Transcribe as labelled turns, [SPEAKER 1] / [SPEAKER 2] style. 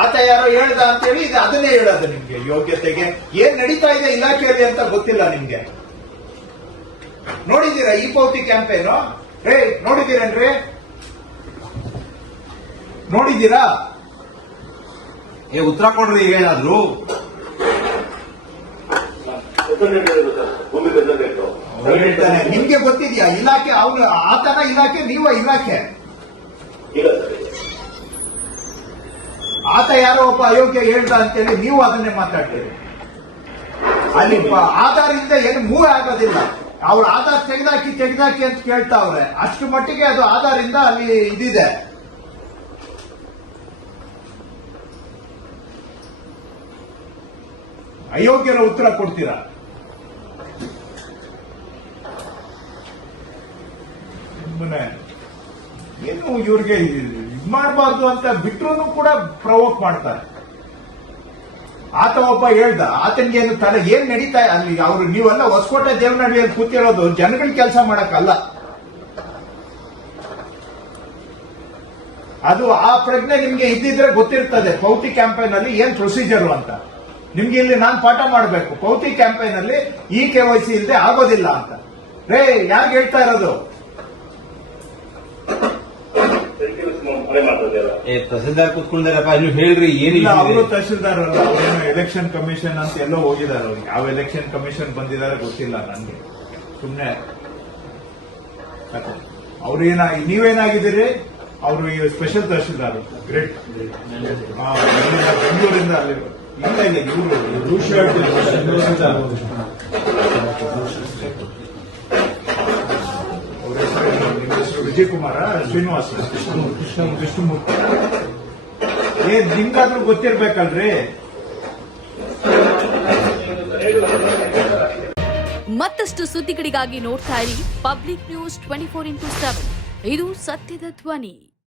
[SPEAKER 1] ಆತ ಯಾರೋ ಹೇಳ್ದ ಅಂತೇಳಿ ಇದು ಅದನ್ನೇ ಹೇಳೋದು ನಿಮ್ಗೆ ಯೋಗ್ಯತೆಗೆ. ಏನ್ ನಡೀತಾ ಇದೆ ಇಲಾಖೆಯಲ್ಲಿ ಅಂತ ಗೊತ್ತಿಲ್ಲ ನಿಮ್ಗೆ. ನೋಡಿದ್ದೀರಾ ಈ ಪೌತಿ ಕ್ಯಾಂಪೇನು? ರೇ ನೋಡಿದ್ದೀರೇನ್ರಿ? ನೋಡಿದ್ದೀರಾ?
[SPEAKER 2] ಏ ಉತ್ತರ ಕೊಡ್ರಿ ಈಗ ಏನಾದ್ರು
[SPEAKER 1] ನಿಮ್ಗೆ ಗೊತ್ತಿದ್ಯಾ? ಇಲಾಖೆ ಅವನು ಆತನ ಇಲಾಖೆ ನೀವ ಇಲಾಖೆ
[SPEAKER 3] ಇಲ್ಲ ಸರ್
[SPEAKER 1] ಆತ ಯಾರೋ ಒಬ್ಬ ಅಯೋಗ್ಯ ಹೇಳ್ದ ಅಂತೇಳಿ ನೀವು ಅದನ್ನೇ ಮಾತಾಡ್ತೀರಿ. ಅಲ್ಲಿ ಆಧಾರದಿಂದ ಆಧಾರಿಂದ ಏನು ಮೂವ್ ಆಗೋದಿಲ್ಲ. ಅವ್ರು ಆಧಾರ್ ತೆಗೆದಾಕಿ ತೆಗೆದಾಕಿ ಅಂತ ಕೇಳ್ತಾವ್ರೆ. ಅಷ್ಟು ಮಟ್ಟಿಗೆ ಅದು ಆಧಾರಿಂದ ಅಲ್ಲಿ ಇದಿದೆ. ಅಯೋಗ್ಯರ ಉತ್ತರ ಕೊಡ್ತೀರಾ? ಏನು ಇವ್ರಿಗೆ ಮಾಡಬಾರ್ದು ಅಂತ ಬಿಟ್ರು ಕೂಡ ಪ್ರವೋಕ್ ಮಾಡ್ತಾರೆ. ಆತ ಒಬ್ಬ ಹೇಳ್ದ, ಆತನಿಗೆ ಏನು ತಲೆ ಏನ್ ನಡೀತಾ ಅಲ್ಲಿ ಅವ್ರು ನೀವೆಲ್ಲ ಹೊಸಕೋಟೆ ದೇವನಹಳ್ಳಿಯಲ್ಲಿ ಕೂತಿರೋದು, ಜನಗಳ ಕೆಲಸ ಮಾಡಕ್ಕಲ್ಲ. ಅದು ಆ ಪ್ರಜ್ಞೆ ನಿಮ್ಗೆ ಇದ್ದಿದ್ರೆ ಗೊತ್ತಿರ್ತದೆ ಪೌತಿ ಕ್ಯಾಂಪೇನ್ ಅಲ್ಲಿ ಏನ್ ಪ್ರೊಸೀಜರ್ ಅಂತ. ನಿಮ್ಗೆ ಇಲ್ಲಿ ನಾನು ಪಾಠ ಮಾಡಬೇಕು ಪೌತಿ ಕ್ಯಾಂಪೇನ್ ಅಲ್ಲಿ ಈ ಕೆ ವೈ ಸಿ ಇಲ್ಲದೆ ಆಗೋದಿಲ್ಲ ಅಂತ. ರೇ ಯಾರು ಹೇಳ್ತಾ ಇರೋದು?
[SPEAKER 2] ಏ ತಹಸೀಲ್ದಾರ್ ಕುತ್ಕೊಂಡಿದಾರಪ್ಪ ನೀವು ಹೇಳ್ರಿ ಏನಿಲ್ಲ
[SPEAKER 1] ಅವರು ತಹಶೀಲ್ದಾರ್ ಅಲ್ಲ ಏನು ಎಲೆಕ್ಷನ್ ಕಮಿಷನ್ ಅಂತ ಎಲ್ಲೋ ಹೋಗಿದ್ದಾರೆ ಅವ್ರಿಗೆ ಯಾವ ಎಲೆಕ್ಷನ್ ಕಮಿಷನ್ ಬಂದಿದ್ದಾರೆ ಗೊತ್ತಿಲ್ಲ ನನಗೆ. ಸುಮ್ಮನೆ ಅವ್ರು ಏನ ನೀವೇನಾಗಿದ್ದೀರಿ? ಅವರು ಈ ಸ್ಪೆಷಲ್ ತಹಶೀಲ್ದಾರ್ ಗ್ರೇಟ್ ಬೆಂಗಳೂರಿಂದ ಅಲ್ಲಿ ಇಲ್ಲ ಇಲ್ಲ ಇವರು ವಿಜಯ್ ಕುಮಾರ ಶ್ರೀನಿವಾಸ. ಕೃಷ್ಣ ಕೃಷ್ಣಮೂರ್ತಿ ಏ, ನಿಮ್ಗಾದ್ರೂ ಗೊತ್ತಿರ್ಬೇಕಲ್ರಿ?
[SPEAKER 4] ಮತ್ತಷ್ಟು ಸುದ್ದಿಗಳಿಗಾಗಿ ನೋಡ್ತಾ ಇರಿ public news twenty four into seven. ಇದು ಸತ್ಯದ ಧ್ವನಿ.